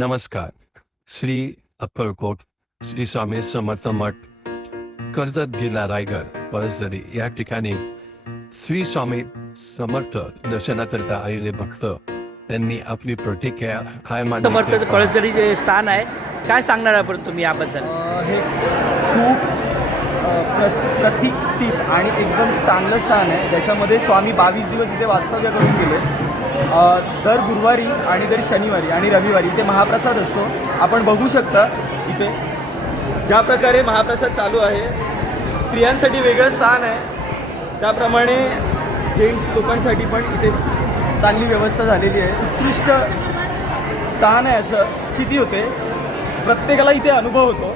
नमस्कार. श्री अक्कलकोट श्री स्वामी समर्थ मठ कर्जत जिल्हा रायगड पळसदरी या ठिकाणी श्री स्वामी समर्थ दर्शनाकरता आलेले भक्त त्यांनी आपली प्रतिक्रिया काय समर्थ पळसदरी जे स्थान आहे, काय सांगणार आपण तुम्ही याबद्दल? हे खूप प्रतिष्ठित आणि एकदम चांगलं स्थान आहे, ज्याच्यामध्ये स्वामी 22 दिवस इथे वास्तव्य करून गेले. दर गुरुवारी आणि दर शनिवारी आणि रविवारी इथे महाप्रसाद असतो. आपण बघू शकता इथे ज्या प्रकारे महाप्रसाद चालू आहे. स्त्रियांसाठी वेगळं स्थान आहे, त्याप्रमाणे जेंट्स लोकांसाठी पण इथे चांगली व्यवस्था झालेली आहे. उत्कृष्ट स्थान आहे असं स्थिती होते. प्रत्येकाला इथे अनुभव होतो.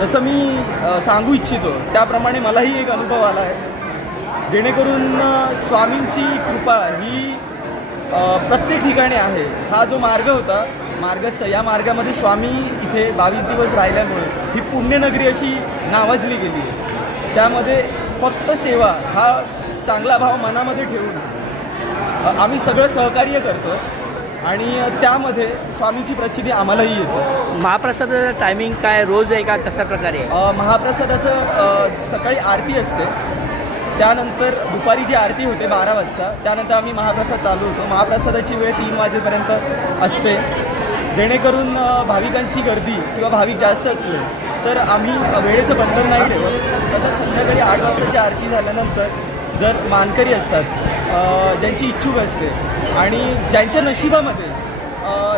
जसं मी सांगू इच्छितो त्याप्रमाणे मलाही एक अनुभव आला आहे, जेणेकरून स्वामींची कृपा ही प्रत्येक ठिकाणी आहे. हा जो मार्ग होता मार्गस्थ, या मार्गामध्ये स्वामी इथे 22 दिवस राहिल्यामुळे ही पुण्यनगरी अशी नावाजली गेली आहे. त्यामध्ये फक्त सेवा हा चांगला भाव मनामध्ये ठेवून आम्ही सगळं सहकार्य करतो आणि त्यामध्ये स्वामींची प्रचिती आम्हालाही येते. महाप्रसादाचं टायमिंग काय, रोज आहे का, कशा प्रकारे आहे? महाप्रसादाचं सकाळी आरती असते, त्यानंतर दुपारी जी आरती होते 12 वाजता, त्यानंतर आम्ही महाप्रसाद चालू होतो. महाप्रसादाची वेळ 3 वाजेपर्यंत असते, जेणेकरून भाविकांची गर्दी किंवा भाविक जास्त असले तर आम्ही वेळेचं बंधन नाही ठेवत. तसंच संध्याकाळी 8 वाजताची आरती झाल्यानंतर जर मानकरी असतात, ज्यांची इच्छुक असते आणि ज्यांच्या नशिबामध्ये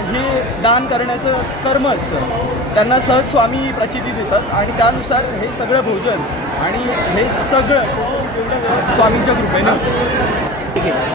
हे दान करण्याचं कर्म असतं, त्यांना सहज स्वामी प्रचिती देतात आणि त्यानुसार हे सगळं भोजन आणि हे सगळं स्वामींच्या कृपेने होतं. ठीक आहे.